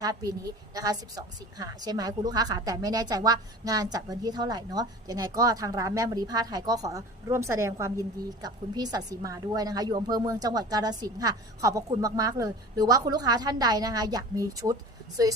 ชาปีนี้นะคะ 12 สิงหาใช่ไหมคุณลูกค้าคะแต่ไม่แน่ใจว่างานจัดวันที่เท่าไหร่เนาะยังไงก็ทางร้านแม่มณีผ้าไทยก็ขอร่วมแสดงความยินดีกับคุณพี่สัตสีมาด้วยนะคะ อยู่อำเภอเมืองจังหวัดกาฬสินธุ์ค่ะ ขอบพระคุณมากๆเลย หรือว่าคุณลูกค้าท่านใดนะคะ อยากมีชุด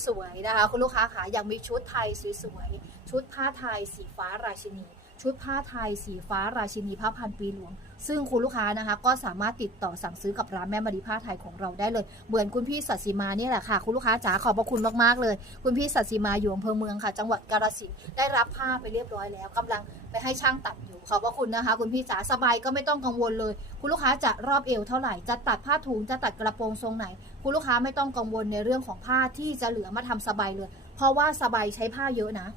สวยๆนะคะ คุณลูกค้าคะอยากมีชุดไทยสวยๆชุดผ้าไทยสีฟ้าราชินี ชุดผ้าไทยสีฟ้าราชินีผ้าพันปีหลวง ซึ่งคุณลูกค้านะคะ ก็สามารถติดต่อสั่งซื้อกับร้านแม่มารีผ้าไทยของเราได้เลย เหมือนคุณพี่สัตสีมาเนี่ยแหละค่ะ คุณลูกค้าจ๋าขอบพระคุณมากๆเลย คุณพี่สัตสีมาอยู่อำเภอเมืองค่ะ จังหวัดกาฬสินธุ์ได้รับผ้าไปเรียบร้อยแล้วกำลังไปให้ช่างตัดอยู่ขอบพระคุณนะคะ คุณพี่จ๋าสบายก็ไม่ต้องกังวลเลย คุณลูกค้าจะรอบเอวเท่าไหร่จะตัดผ้าถุงจะตัดกระโปรงทรงไหน คุณลูกค้าไม่ต้องกังวลในเรื่องของผ้าที่จะเหลือมาทำสบายเลย เพราะว่าสบายใช้ผ้าเยอะนะ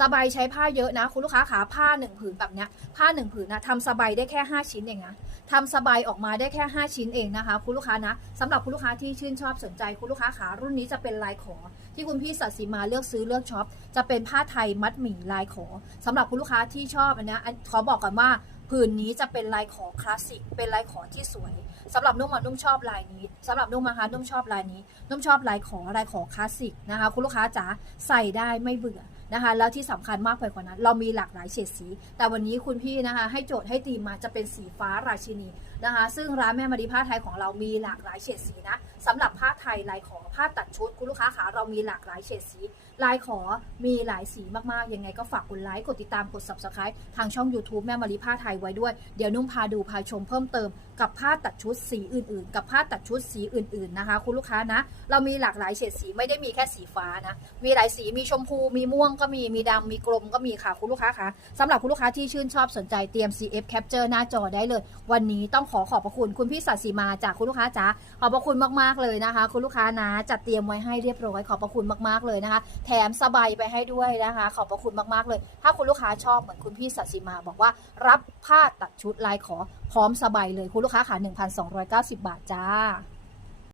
สบายใช้ผ้าเยอะนะ คุณลูกค้าขาผ้าหนึ่งผืนแบบเนี้ยผ้าหนึ่งผืนนะทำสบายได้แค่ 5 ชิ้นเองนะทำสบายออกมาได้แค่ 5 ชิ้นเองนะคะ คุณลูกค้านะสำหรับคุณลูกค้าที่ชื่นชอบสนใจคุณลูกค้าขารุ่นนี้จะเป็นลายขอ ที่คุณพี่สัตสีมาเลือกซื้อเลือกช็อปจะเป็นผ้าไทยมัดหมี่ลายขอสำหรับคุณลูกค้าที่ชอบอันเนี้ยขอบอกก่อนว่าผืนนี้จะเป็นลายขอคลาสสิก เป็นลายขอที่สวยสำหรับนุ่มอะนุ่มชอบลายนี้สำหรับนุ่มนะคะนุ่มชอบลายนี้ นุ่มชอบลายขอลายขอคลาสสิกนะคะ คุณลูกค้าจ๋าใส่ได้ไม่เบื่อ นะคะแล้วที่สำคัญมากไปกว่านั้น เรามีหลากหลายเฉดสี แต่วันนี้คุณพี่นะคะให้โจทย์ให้ตีมมาจะเป็นสีฟ้าราชินีนะคะซึ่งร้านแม่มารีผ้าไทยของเรามีหลากหลายเฉดสีนะสำหรับผ้าไทยลายขอผ้าตัดชุดคุณลูกค้าขาเรามีหลากหลายเฉดสี ลายขอมีหลายสีมากๆ ยังไงก็ฝากกดไลค์กดติดตามกด subscribe ทางช่อง YouTube แม่มารีผ้าไทยไว้ด้วย เดี๋ยวนุ่มพาดูพาชมเพิ่มเติมกับผ้าตัดชุดสีอื่นๆ กับผ้าตัดชุดสีอื่นๆนะคะ คุณลูกค้านะ เรามีหลากหลายเฉดสีไม่ได้มีแค่สีฟ้านะมีหลายสีมีชมพูมีม่วงก็มีมีดำมีกลมก็มีค่ะคุณลูกค้าคะสำหรับคุณลูกค้าที่ชื่นชอบสนใจเตรียม CF Capture หน้าจอได้เลย วันนี้ต้องขอขอบพระคุณคุณพี่สัตย์สีมาจากคุณลูกค้าจ๋าขอบพระคุณมากๆเลยนะคะ คุณลูกค้านะจัดเตรียมไว้ให้เรียบร้อยขอบพระคุณมากๆเลยนะคะ แถมสบายไปให้ด้วยนะคะ ขอบพระคุณมากๆเลย ถ้าคุณลูกค้าชอบเหมือนคุณพี่สัตย์สีมาบอกว่า รับผ้าตัดชุดลายขอพร้อมสบายเลยคุณลูกค้าค่ะ1,290 บาทจ้า